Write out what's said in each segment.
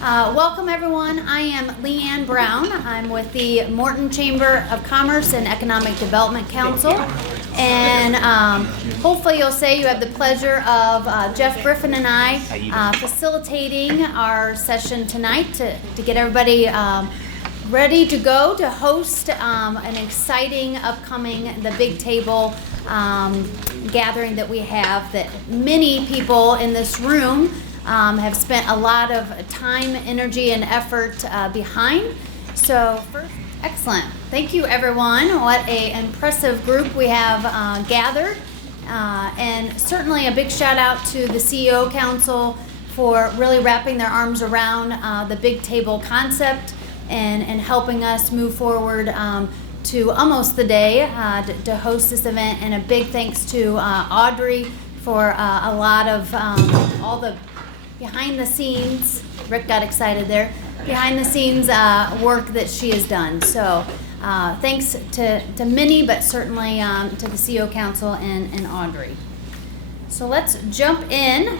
Welcome everyone. I am Leanne Brown. I'm with the Morton Chamber of Commerce and Economic Development Council. And hopefully you'll say you have the pleasure of Jeff Griffin and I facilitating our session tonight to get everybody ready to go to host an exciting upcoming The Big Table gathering that we have, that many people in this room have spent a lot of time, energy, and effort behind. So, excellent. Thank you, everyone. What an impressive group we have gathered. And certainly a big shout out to the CEO Council for really wrapping their arms around the Big Table concept and helping us move forward to almost the day to host this event. And a big thanks to Audrey for a lot of all the behind the scenes, Rick got excited there, behind the scenes work that she has done. So thanks to many, but certainly to the CEO Council and Audrey. So let's jump in.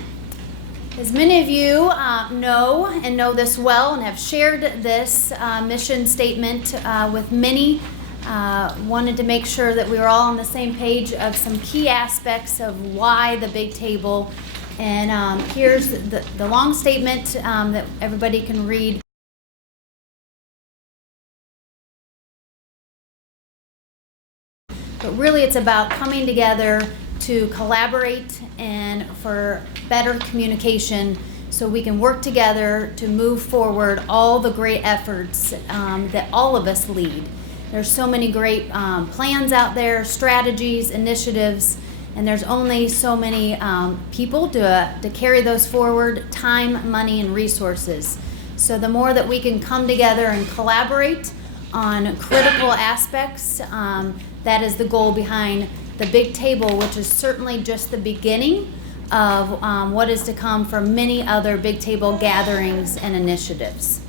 As many of you know this well and have shared this mission statement with many, wanted to make sure that we were all on the same page of some key aspects of why the Big Table. And here's the long statement that everybody can read. But really it's about coming together to collaborate and for better communication so we can work together to move forward all the great efforts that all of us lead. There's so many great plans out there, strategies, initiatives, and there's only so many people to carry those forward, time, money, and resources. So the more that we can come together and collaborate on critical aspects, that is the goal behind the Big Table, which is certainly just the beginning of what is to come for many other Big Table gatherings and initiatives.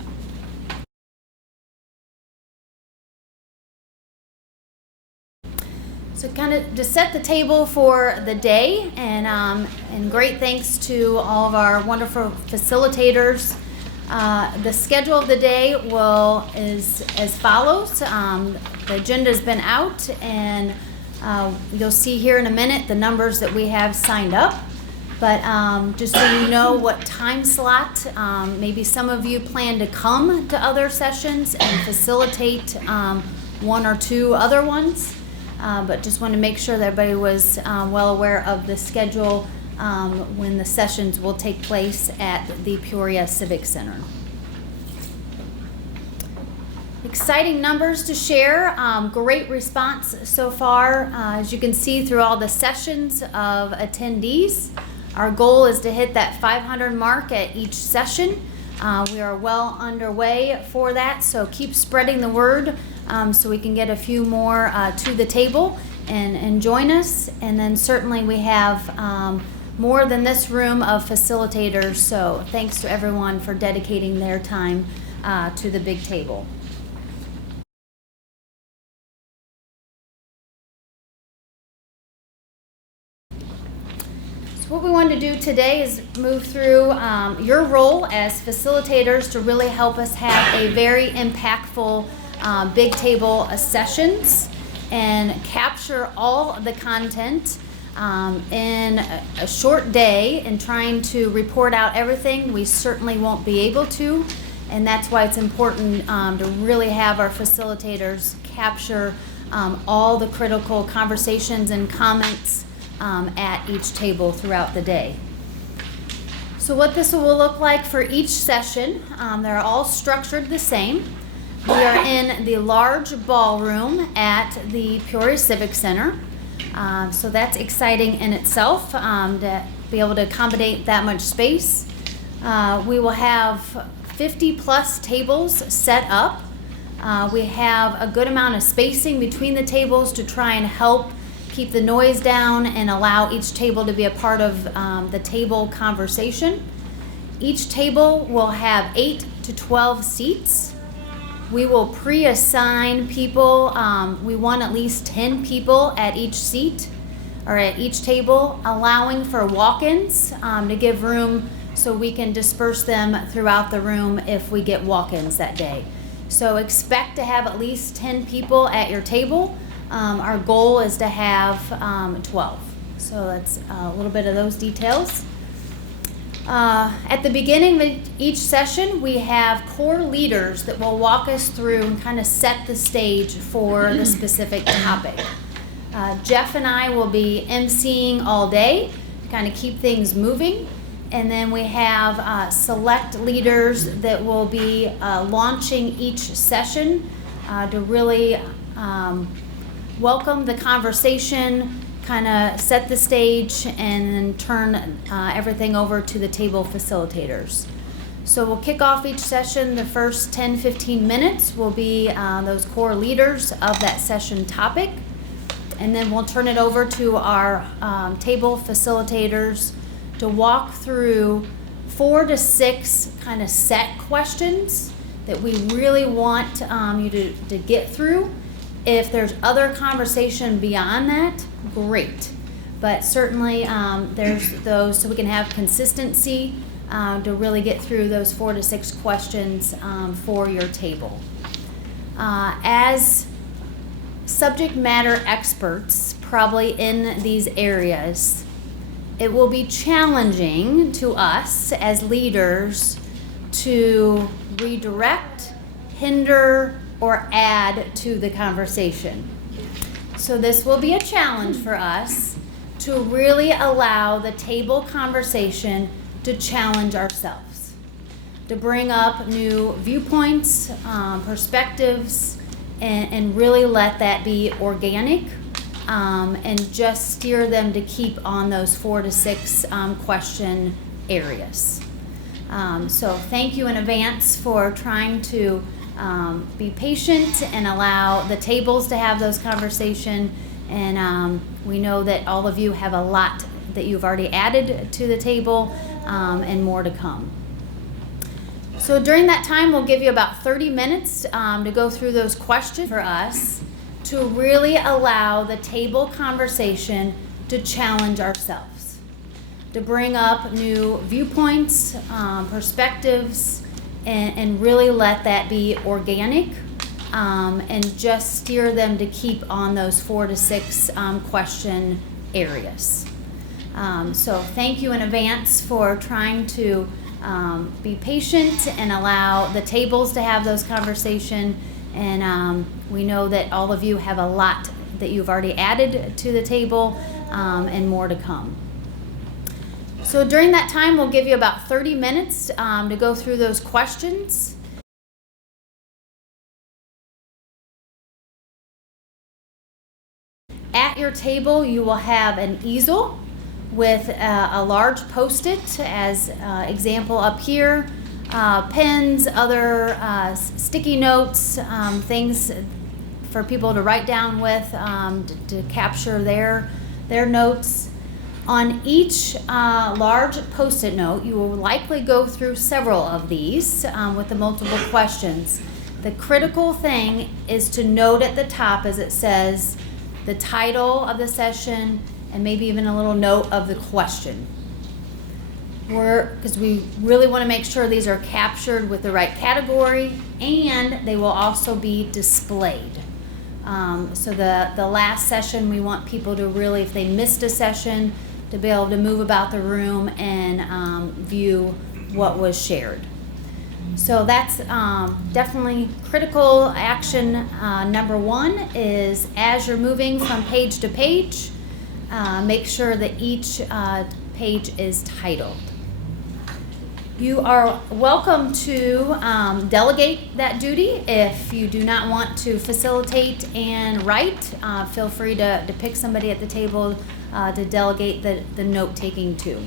So kind of to set the table for the day, and great thanks to all of our wonderful facilitators. The schedule of the day is as follows. The agenda's been out, and you'll see here in a minute the numbers that we have signed up. But just so you know what time slot, maybe some of you plan to come to other sessions and facilitate one or two other ones. But just want to make sure that everybody was well aware of the schedule when the sessions will take place at the Peoria Civic Center. Exciting numbers to share. Great response so far. As you can see through all the sessions of attendees, our goal is to hit that 500 mark at each session. We are well underway for that, so keep spreading the word so we can get a few more to the table and join us. And then certainly we have more than this room of facilitators, so thanks to everyone for dedicating their time to the Big Table. What we want to do today is move through your role as facilitators to really help us have a very impactful Big Table sessions and capture all of the content in a short day. And trying to report out everything, we certainly won't be able to, and that's why it's important to really have our facilitators capture all the critical conversations and comments at each table throughout the day. So what this will look like for each session, they're all structured the same. We are in the large ballroom at the Peoria Civic Center. So that's exciting in itself to be able to accommodate that much space. We will have 50 plus tables set up. We have a good amount of spacing between the tables to try and help keep the noise down and allow each table to be a part of the table conversation. Each table will have 8 to 12 seats. We will pre-assign people. We want at least 10 people at each seat or at each table, allowing for walk-ins to give room so we can disperse them throughout the room if we get walk-ins that day. So expect to have at least 10 people at your table. Our goal is to have 12. So that's a little bit of those details. At the beginning of each session, we have core leaders that will walk us through and kind of set the stage for the specific topic. Jeff and I will be emceeing all day to kind of keep things moving. And then we have select leaders that will be launching each session to really welcome the conversation, kind of set the stage, and then turn everything over to the table facilitators. So we'll kick off each session. The first 10-15 minutes will be those core leaders of that session topic. And then we'll turn it over to our table facilitators to walk through 4 to 6 kind of set questions that we really want you to get through. If there's other conversation beyond that, great. But certainly there's those, so we can have consistency to really get through those 4 to 6 questions for your table. As subject matter experts, probably in these areas, it will be challenging to us as leaders to redirect, hinder, or add to the conversation. So this will be a challenge for us to really allow the table conversation to challenge ourselves, to bring up new viewpoints, perspectives, and really let that be organic. And just steer them to keep on those 4 to 6 question areas. So thank you in advance for trying to be patient and allow the tables to have those conversations. And we know that all of you have a lot that you've already added to the table and more to come. So during that time, we'll give you about 30 minutes to go through those questions for us, to really allow the table conversation to challenge ourselves, to bring up new viewpoints, perspectives, and really let that be organic, and just steer them to keep on those 4 to 6 question areas. So thank you in advance for trying to be patient and allow the tables to have those conversations. And we know that all of you have a lot that you've already added to the table and more to come. So during that time, we'll give you about 30 minutes to go through those questions. At your table, you will have an easel with a large Post-it as example up here. Pens, other sticky notes, things for people to write down with to capture their notes. On each large Post-it note, you will likely go through several of these with the multiple questions. The critical thing is to note at the top, as it says, the title of the session and maybe even a little note of the question. Because we really want to make sure these are captured with the right category, and they will also be displayed. So the last session, we want people to really, if they missed a session, to be able to move about the room and view what was shared. So that's definitely critical action. Number 1 is, as you're moving from page to page, make sure that each page is titled. You are welcome to delegate that duty. If you do not want to facilitate and write, feel free to pick somebody at the table to delegate the note-taking to.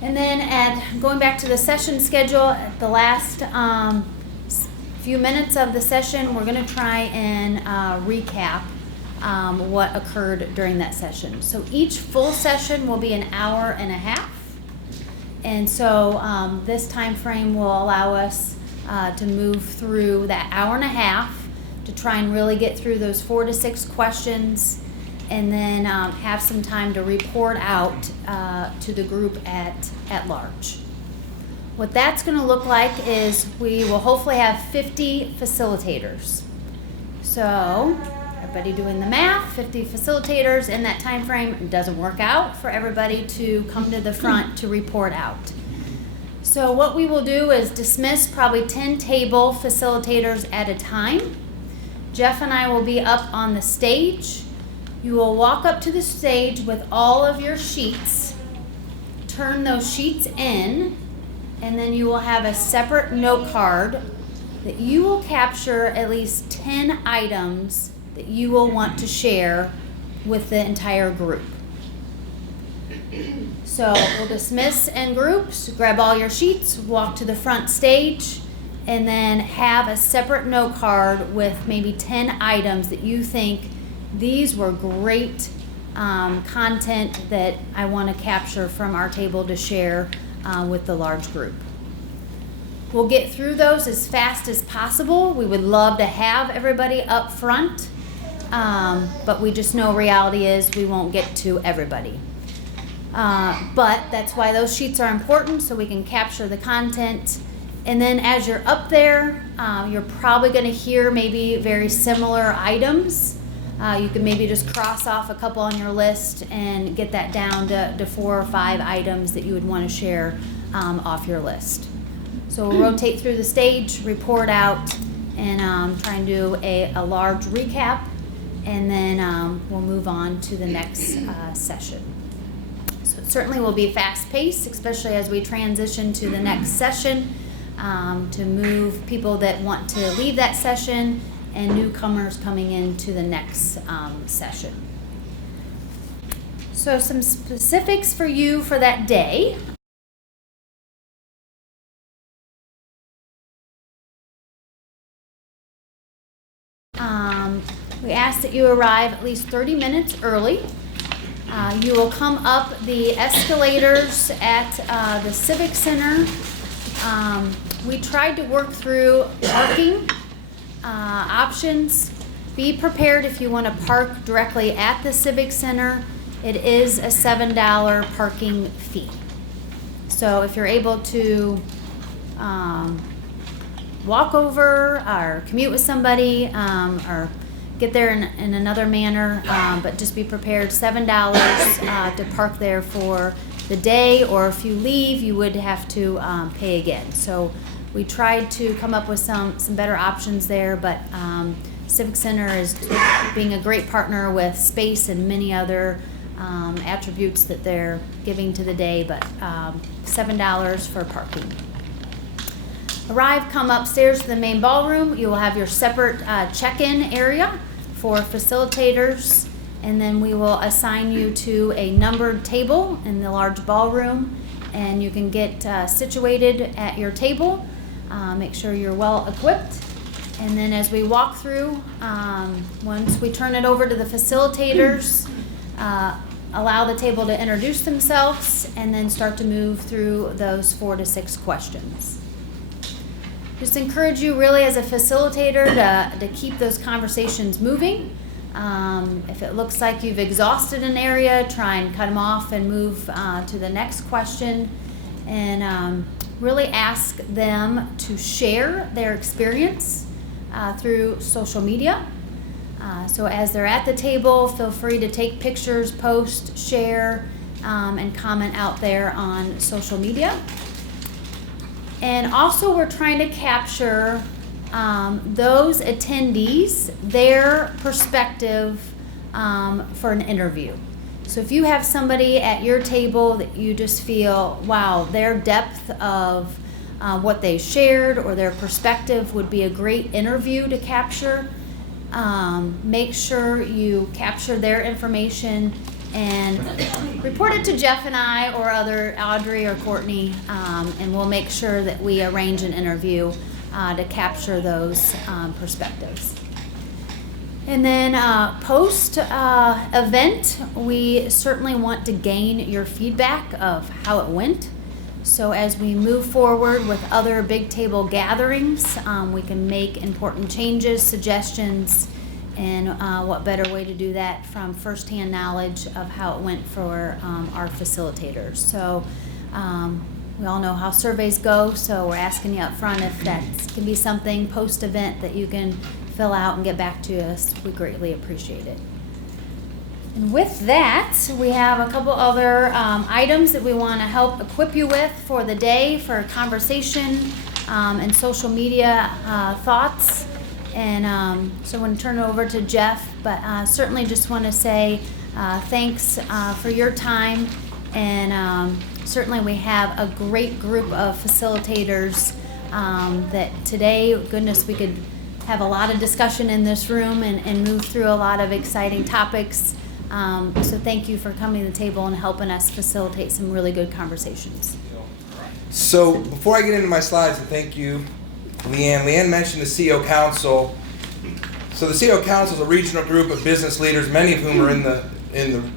And then going back to the session schedule, at the last few minutes of the session, we're going to try and recap what occurred during that session. So each full session will be an hour and a half. And so this time frame will allow us to move through that hour and a half to try and really get through those 4 to 6 questions. and then have some time to report out to the group at large. What that's going to look like is we will hopefully have 50 facilitators. So everybody doing the math, 50 facilitators in that time frame. It doesn't work out for everybody to come to the front to report out. So what we will do is dismiss probably 10 table facilitators at a time. Jeff and I will be up on the stage. You will walk up to the stage with all of your sheets, turn those sheets in, and then you will have a separate note card that you will capture at least 10 items that you will want to share with the entire group. So we'll dismiss in groups, grab all your sheets, walk to the front stage, and then have a separate note card with maybe 10 items that you think these were great content that I want to capture from our table to share with the large group. We'll get through those as fast as possible. We would love to have everybody up front, but we just know reality is we won't get to everybody. But that's why those sheets are important, so we can capture the content. And then as you're up there, you're probably going to hear maybe very similar items. You can maybe just cross off a couple on your list and get that down to 4 or 5 items that you would want to share off your list. So we'll rotate through the stage, report out, and try and do a large recap, and then we'll move on to the next session. So it certainly will be fast-paced, especially as we transition to the next session, to move people that want to leave that session and newcomers coming into the next session. So some specifics for you for that day. We ask that you arrive at least 30 minutes early. You will come up the escalators at the Civic Center. We tried to work through parking options. Be prepared if you want to park directly at the Civic Center. It is a $7 parking fee. So if you're able to walk over or commute with somebody or get there in another manner, but just be prepared, $7 to park there for the day, or if you leave, you would have to pay again. So we tried to come up with some better options there, but Civic Center is being a great partner with space and many other attributes that they're giving to the day, but $7 for parking. Arrive, come upstairs to the main ballroom. You will have your separate check-in area for facilitators, and then we will assign you to a numbered table in the large ballroom, and you can get situated at your table. Make sure you're well equipped. And then as we walk through, once we turn it over to the facilitators, allow the table to introduce themselves, and then start to move through those 4 to 6 questions. Just encourage you really as a facilitator to keep those conversations moving. If it looks like you've exhausted an area, try and cut them off and move to the next question, and really ask them to share their experience through social media. So as they're at the table, feel free to take pictures, post, share, and comment out there on social media. And also we're trying to capture those attendees, their perspective for an interview. So if you have somebody at your table that you just feel, wow, their depth of what they shared or their perspective would be a great interview to capture, make sure you capture their information and report it to Jeff and I or other Audrey or Courtney, and we'll make sure that we arrange an interview to capture those perspectives. And then post event, we certainly want to gain your feedback of how it went. So as we move forward with other big table gatherings, we can make important changes, suggestions, And what better way to do that from firsthand knowledge of how it went for our facilitators. So we all know how surveys go, so we're asking you up front if that can be something post-event that you can fill out and get back to us. We greatly appreciate it. And with that, we have a couple other items that we want to help equip you with for the day, for conversation and social media thoughts. And so I want to turn it over to Jeff, but certainly just want to say thanks for your time. And certainly we have a great group of facilitators that today, goodness, we could have a lot of discussion in this room and move through a lot of exciting topics. So thank you for coming to the table and helping us facilitate some really good conversations. So before I get into my slides, and thank you, Leanne. Leanne mentioned the CEO Council. So the CEO Council is a regional group of business leaders, many of whom are in the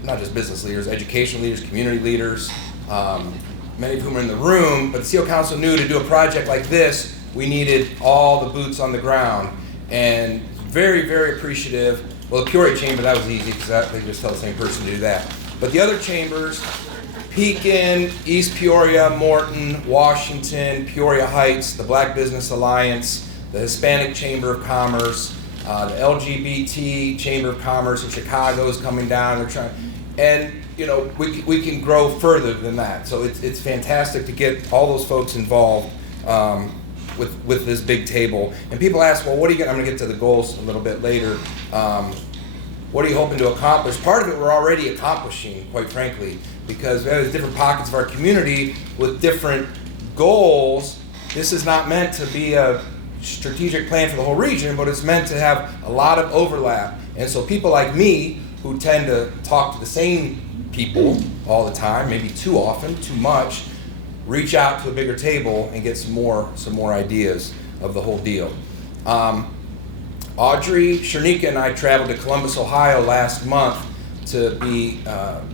not just business leaders, education leaders, community leaders, many of whom are in the room. But the CEO Council knew to do a project like this, we needed all the boots on the ground, and very, very appreciative. Well, the Peoria Chamber, that was easy because they just tell the same person to do that. But the other chambers, Pekin, East Peoria, Morton, Washington, Peoria Heights, the Black Business Alliance, the Hispanic Chamber of Commerce, the LGBT Chamber of Commerce in Chicago is coming down. They're trying, and we can grow further than that. So it's fantastic to get all those folks involved with this big table. And people ask, well, what are you going? I'm going to get to the goals a little bit later. What are you hoping to accomplish? Part of it we're already accomplishing, quite frankly, because we have different pockets of our community with different goals. This is not meant to be a strategic plan for the whole region, but it's meant to have a lot of overlap. And so people like me, who tend to talk to the same people all the time, maybe too often, too much, reach out to a bigger table and get some more ideas of the whole deal. Audrey, Shernika, and I traveled to Columbus, Ohio last month to be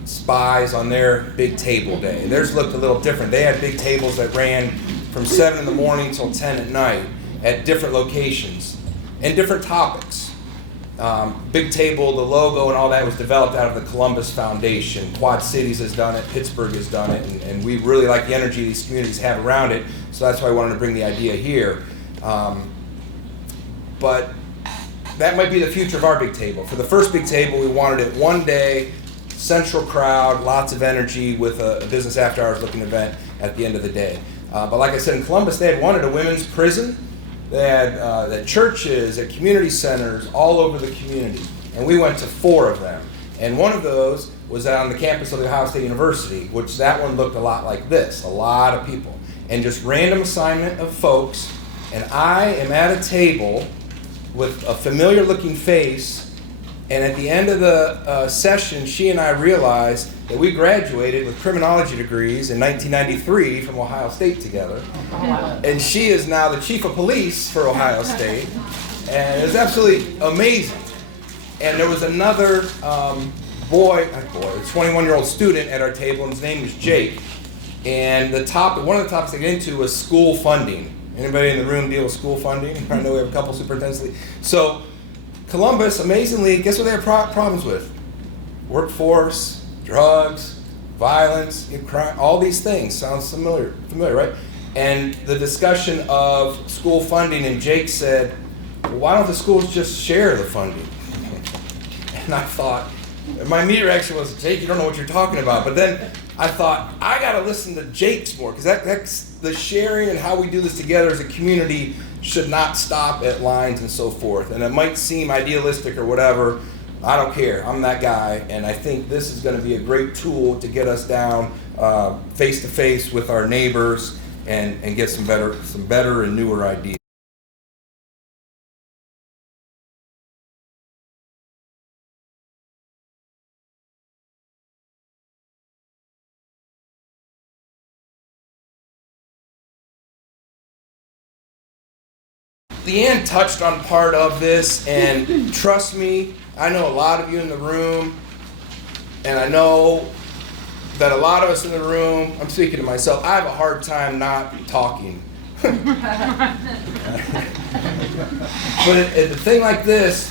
spies on their big table day. Theirs looked a little different. They had big tables that ran from 7 in the morning till 10 at night at different locations and different topics. Big table, the logo and all that was developed out of the Columbus Foundation. Quad Cities has done it, Pittsburgh has done it, and we really like the energy these communities have around it, so that's why I wanted to bring the idea here. But that might be the future of our big table. For the first big table, we wanted it one day, central crowd, lots of energy with a business after hours looking event at the end of the day. But like I said, in Columbus, they had one at a women's prison. They had at churches, at community centers, all over the community. And we went to 4 of them. And one of those was on the campus of the Ohio State University, which that one looked a lot like this, a lot of people. And just random assignment of folks. And I am at a table with a familiar looking face, and at the end of the session, she and I realized that we graduated with criminology degrees in 1993 from Ohio State together. And she is now the chief of police for Ohio State, and it was absolutely amazing. And there was another a 21-year-old student at our table, and his name was Jake. And one of the topics I get into was school funding. Anybody in the room deal with school funding? I know we have a couple superintendents. So Columbus, amazingly, guess what they have problems with? Workforce, drugs, violence, crime, all these things. Sounds familiar, right? And the discussion of school funding, and Jake said, well, why don't the schools just share the funding? And I thought, my immediate reaction was, Jake, you don't know what you're talking about. But then I thought, I got to listen to Jake's more, because that's the sharing and how we do this together as a community should not stop at lines and so forth. And it might seem idealistic or whatever. I don't care. I'm that guy. And I think this is going to be a great tool to get us down face to face with our neighbors and get some better and newer ideas. Leanne touched on part of this, and trust me, I know a lot of you in the room, and I know that a lot of us in the room, I'm speaking to myself, I have a hard time not talking. But a thing like this,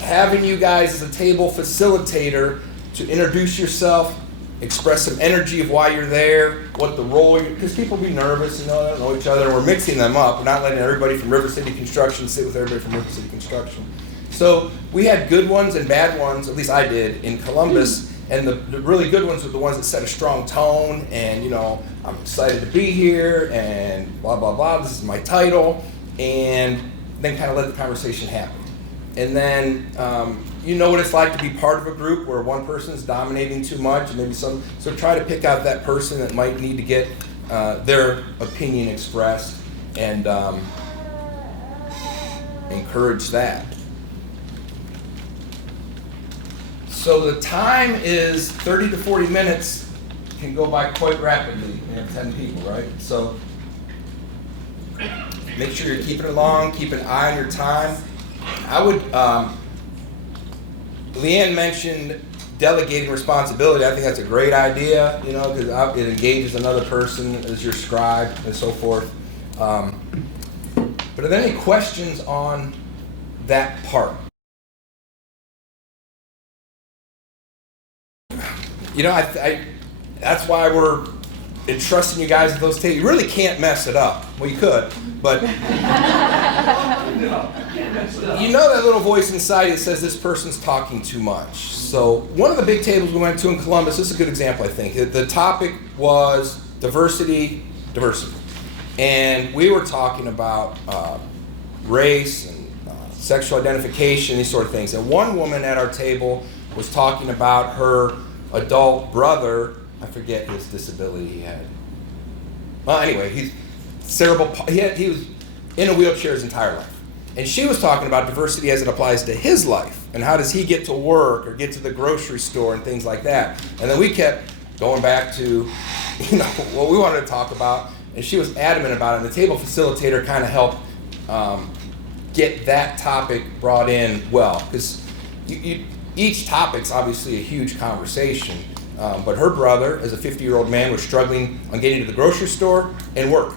having you guys as a table facilitator to introduce yourself, express some energy of why you're there, what the role, because people be nervous, they don't know each other, and we're mixing them up. We're not letting everybody from River City Construction sit with everybody from River City Construction. So we had good ones and bad ones, at least I did, in Columbus, and the really good ones were the ones that set a strong tone, and I'm excited to be here, and blah, blah, blah, this is my title, and then kind of let the conversation happen. And then, you know what it's like to be part of a group where one person's dominating too much, and maybe so try to pick out that person that might need to get their opinion expressed, and encourage that. So the time is 30 to 40 minutes, can go by quite rapidly. We have 10 people, right? So make sure you're keeping it long, keep an eye on your time. I would, Leanne mentioned delegating responsibility. I think that's a great idea, because it engages another person as your scribe and so forth. But are there any questions on that part? That's why we're entrusting you guys with those tables. You really can't mess it up. Well, you could, but you know that little voice inside that says this person's talking too much. So one of the big tables we went to in Columbus, this is a good example, I think. The topic was diversity. And we were talking about race and sexual identification, these sort of things. And one woman at our table was talking about her adult brother. I forget his disability he had. Well, anyway, he's cerebral. He was in a wheelchair his entire life. And she was talking about diversity as it applies to his life, and how does he get to work or get to the grocery store and things like that. And then we kept going back to, what we wanted to talk about, and she was adamant about it. And the table facilitator kind of helped get that topic brought in well, because each topic's obviously a huge conversation. But her brother, as a 50-year-old man, was struggling on getting to the grocery store and work.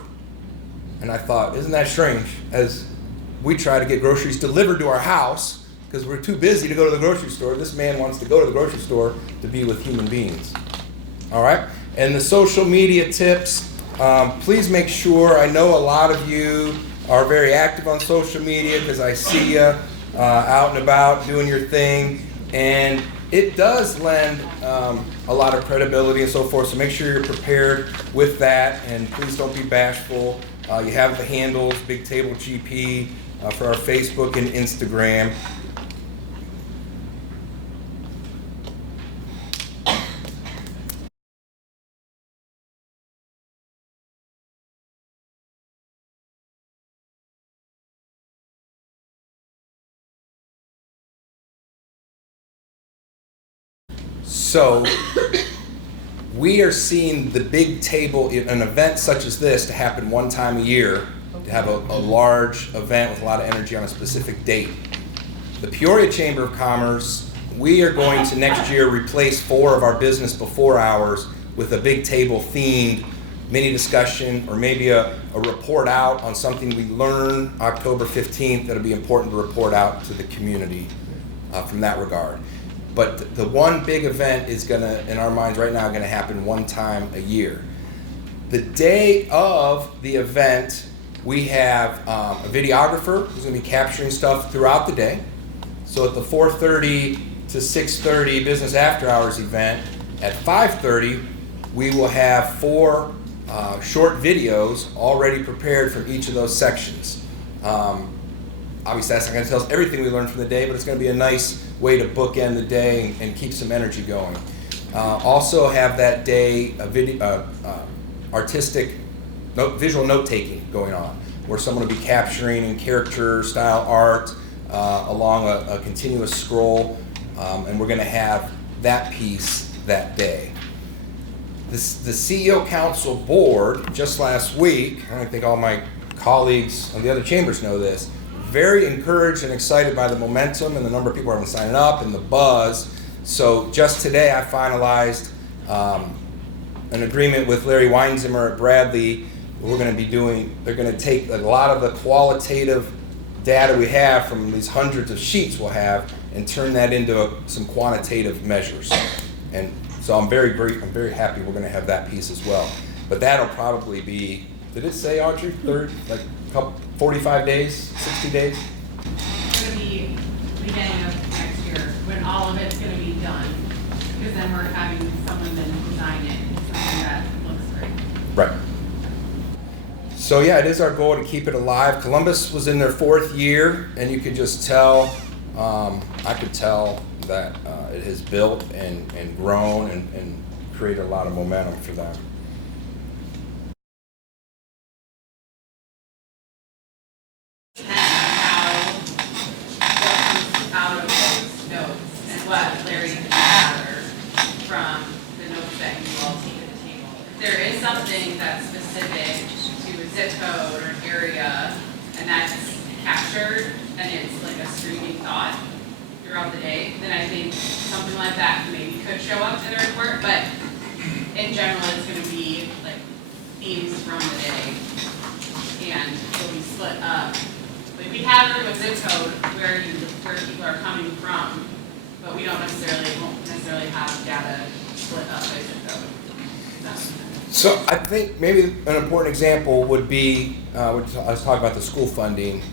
And I thought, isn't that strange? As we try to get groceries delivered to our house because we're too busy to go to the grocery store, this man wants to go to the grocery store to be with human beings. All right? And the social media tips, please make sure, I know a lot of you are very active on social media because I see you out and about doing your thing. And it does lend a lot of credibility and so forth, so make sure you're prepared with that, and please don't be bashful. You have the handles, Big Table GP, for our Facebook and Instagram. So we are seeing the big table, an event such as this, to happen one time a year, to have a large event with a lot of energy on a specific date. The Peoria Chamber of Commerce, we are going to next year replace 4 of our business before hours with a big table themed mini discussion, or maybe a report out on something we learn October 15th that'll be important to report out to the community from that regard. But the one big event is gonna, in our minds right now, gonna happen one time a year. The day of the event, we have a videographer who's gonna be capturing stuff throughout the day. So at the 4:30 to 6:30 business after hours event, at 5:30, we will have 4 short videos already prepared from each of those sections. Obviously that's not gonna tell us everything we learned from the day, but it's gonna be a nice way to bookend the day and keep some energy going. Also have that day a artistic visual note-taking going on, where someone will be capturing in character style art along a continuous scroll, and we're gonna have that piece that day. The CEO Council Board, just last week, I don't think all my colleagues on the other chambers know this, very encouraged and excited by the momentum and the number of people who have been signing up and the buzz. So just today I finalized an agreement with Larry Weinzimmer at Bradley. We're going to be doing, they're going to take a lot of the qualitative data we have from these hundreds of sheets we'll have and turn that into some quantitative measures. And so I'm very happy we're going to have that piece as well. But that'll probably be, did it say, Audrey, like 45 days, 60 days? It's going to be beginning of next year when all of it's going to be done. Because then we're having someone then design it, something that looks great. Right. So yeah, it is our goal to keep it alive. Columbus was in their 4th year, and you could just tell, I could tell that it has built and grown and created a lot of momentum for them. Out of those notes and what Larry gathered from the notes that you all take at the table. If there is something that's specific to a zip code or an area and that's captured and it's like a streaming thought throughout the day, then I think something like that maybe could show up in the report, but in general it's going to be like themes from the day and it'll be split up. Like we have everyone's zip code where people are coming from, but we won't necessarily have data split up by zip code. So I think maybe an important example would be, I was talking about the school funding.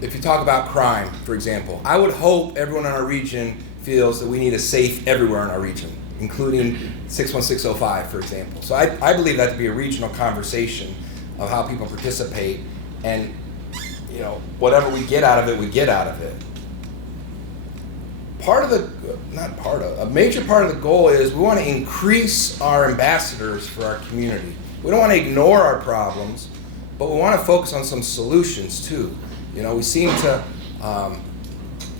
If you talk about crime, for example, I would hope everyone in our region feels that we need a safe everywhere in our region, including 61605, for example. So I believe that to be a regional conversation of how people participate, and you know, whatever we get out of it, we get out of it. A major part of the goal is we want to increase our ambassadors for our community. We don't want to ignore our problems, but we want to focus on some solutions too. You know, we seem to,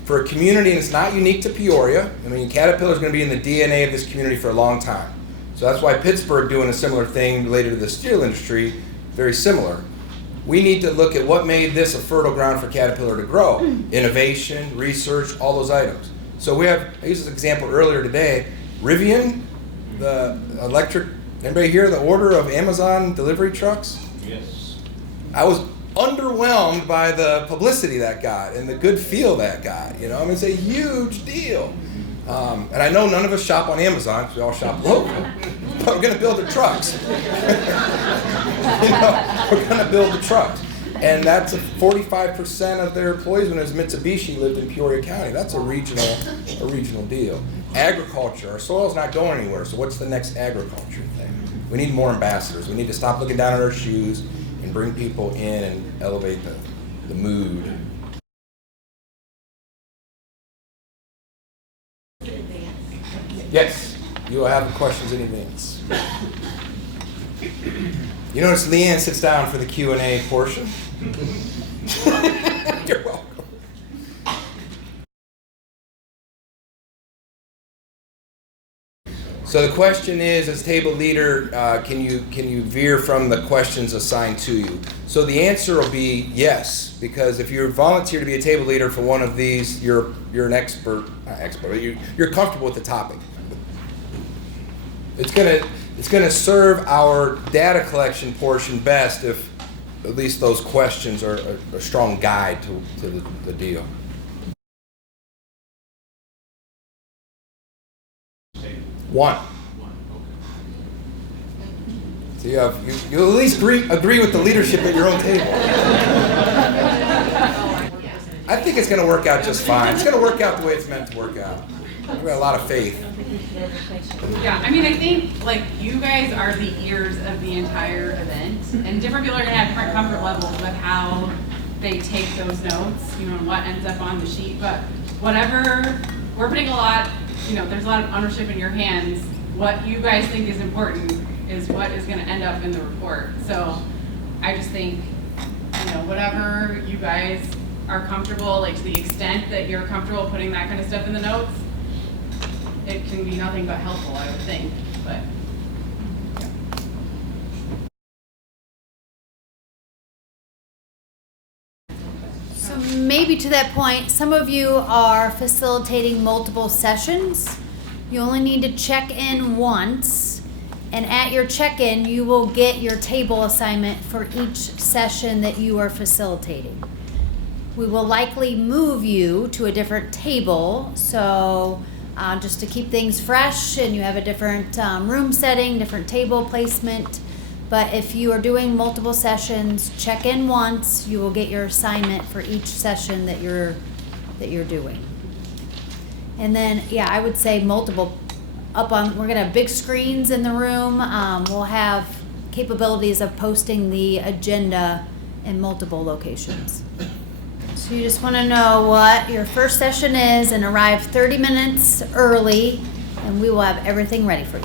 for a community, and it's not unique to Peoria, I mean, Caterpillar is going to be in the DNA of this community for a long time. So that's why Pittsburgh doing a similar thing related to the steel industry, very similar. We need to look at what made this a fertile ground for Caterpillar to grow. Innovation, research, all those items. So we have, I used this example earlier today, Rivian, the electric, anybody hear the order of Amazon delivery trucks? Yes. I was underwhelmed by the publicity that got and the good feel that got. You know, I mean, it's a huge deal. And I know none of us shop on Amazon because we all shop local, but we're going to build the trucks. You know, we're going to build the trucks. And that's 45% of their employees when it was Mitsubishi lived in Peoria County. That's a regional deal. Agriculture, our soil's not going anywhere, so what's the next agriculture thing? We need more ambassadors. We need to stop looking down at our shoes and bring people in and elevate the mood. Yes, you will have questions in advance. You notice Leanne sits down for the Q&A portion. You're welcome. So the question is, as table leader, can you veer from the questions assigned to you? So the answer will be yes, because if you volunteer to be a table leader for one of these, you're an expert, not expert, but you're comfortable with the topic. It's gonna serve our data collection portion best if at least those questions are a strong guide to the deal. One. So you at least agree with the leadership at your own table. I think it's going to work out just fine. It's going to work out the way it's meant to work out. I've got a lot of faith. Yeah, I mean, I think like you guys are the ears of the entire event, and different people are going to have different comfort levels with how they take those notes, you know, and what ends up on the sheet. But whatever, we're putting a lot, you know, there's a lot of ownership in your hands. What you guys think is important is what is going to end up in the report. So I just think, you know, whatever you guys are comfortable, like to the extent that you're comfortable putting that kind of stuff in the notes, it can be nothing but helpful, I would think. But So maybe to that point, some of you are facilitating multiple sessions. You only need to check in once, and at your check-in, you will get your table assignment for each session that you are facilitating. We will likely move you to a different table, so just to keep things fresh and you have a different room setting, different table placement. But if you are doing multiple sessions, check in once. You will get your assignment for each session that you're doing. And then, yeah, I would say multiple we're gonna have big screens in the room. We'll have capabilities of posting the agenda in multiple locations. So you just wanna know what your first session is and arrive 30 minutes early, and we will have everything ready for you.